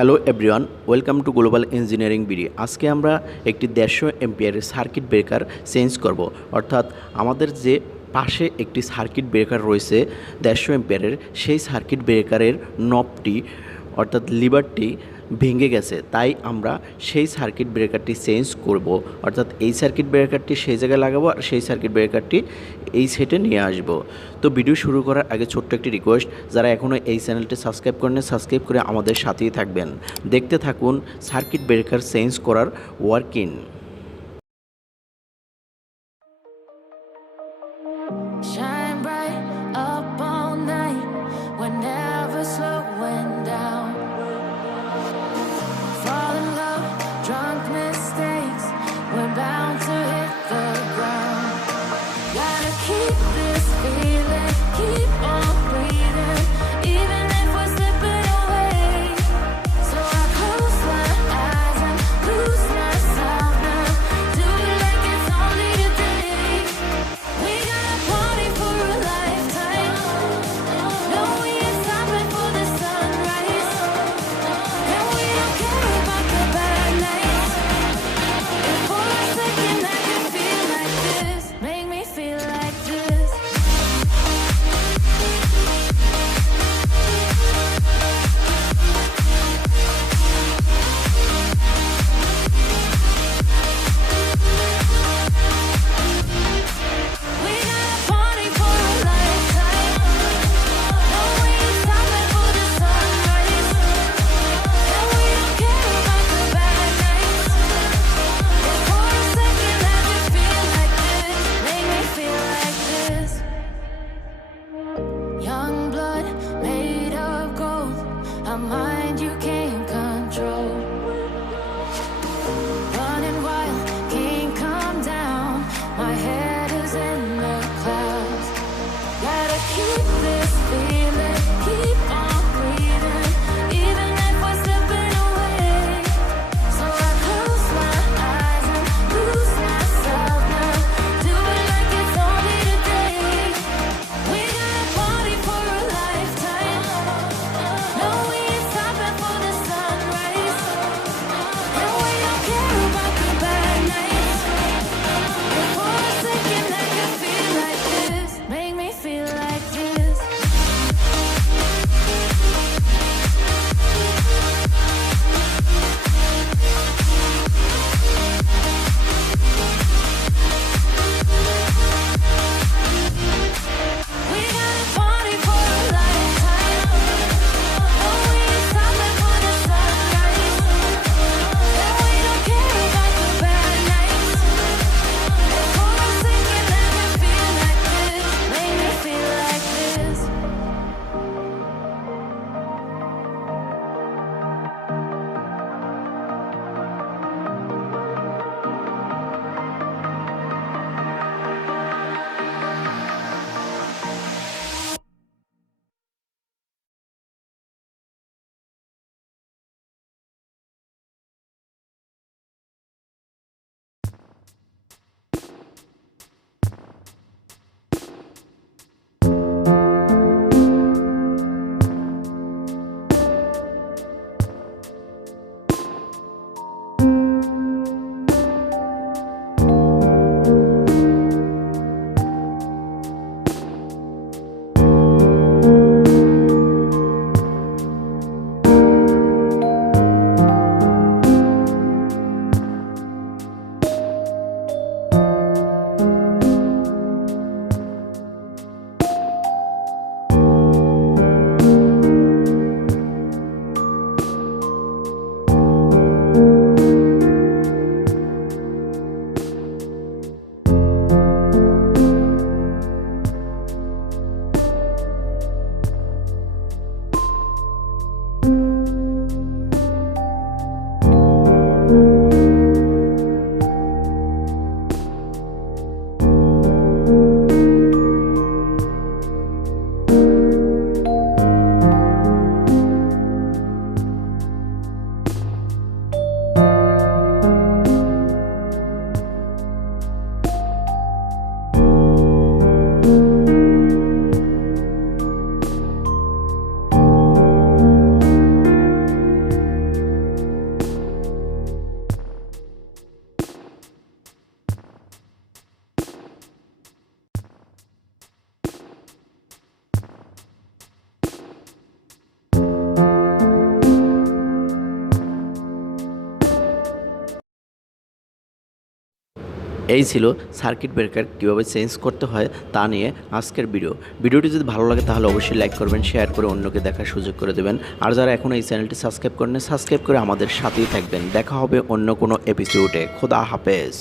Hello everyone, welcome to global engineering BD. আজকে আমরা একটি 150 এম্পিয়ারের সার্কিট ব্রেকার চেঞ্জ করব। অর্থাৎ আমাদের যে পাশে একটি সার্কিট ব্রেকার রয়েছে 150 এম্পিয়ারের, সেই সার্কিট ব্রেকারের নবটি অর্থাৎ লিভারটি ভেঙে গেছে, তাই আমরা সেই সার্কিট ব্রেকারটি চেঞ্জ করব। অর্থাৎ এই সার্কিট ব্রেকারটি সেই জায়গায় লাগাবো আর সেই সার্কিট ব্রেকারটি এই সেটে নিয়ে আসব। তো ভিডিও শুরু করার আগে ছোট্ট একটি রিকোয়েস্ট, যারা এখনও এই চ্যানেলটি সাবস্ক্রাইব করেন সাবস্ক্রাইব করে আমাদের সাথেই থাকবেন। দেখতে থাকুন সার্কিট ব্রেকার চেঞ্জ করার working. Shine bright up all night, we're never slowing down. Fall in love, drunk mistakes, we're bound to hit the ground. Gotta keep this feeling, keep on breathing, even if we're slipping away. So I close my eyes and lose myself now, do it like it's only today. We got a party for a lifetime, no we ain't stopping for the sunrise, and we don't care about the bad nights. If for a second I can feel like this, make me feel like this. We got a party for a lifetime, no we ain't stopping for the sunrise, and we don't care about the bad nights. If for a second I can feel like this, make me feel like this. Young blood made of gold, a mind you can't control. Running wild, can't calm down, my head is in the clouds. Gotta keep this feeling, keep on breathing, even if we're slipping away. So I close my eyes and lose myself now, do it like it's only today. We got a party for a lifetime, no we ain't stopping for the এই ছিল circuit breaker কীভাবে change করতে হয় তা নিয়ে আজকের ভিডিওটি যদি ভালো লাগে তাহলে অবশ্যই লাইক করবেন, শেয়ার করে অন্যকে দেখার সুযোগ করে দেবেন। আর যারা এখনও এই চ্যানেলটি সাবস্ক্রাইব করেন সাবস্ক্রাইব করে আমাদের সাথেই থাকবেন। দেখা হবে অন্য কোনো এপিসোডে। খোদা হাফেজ।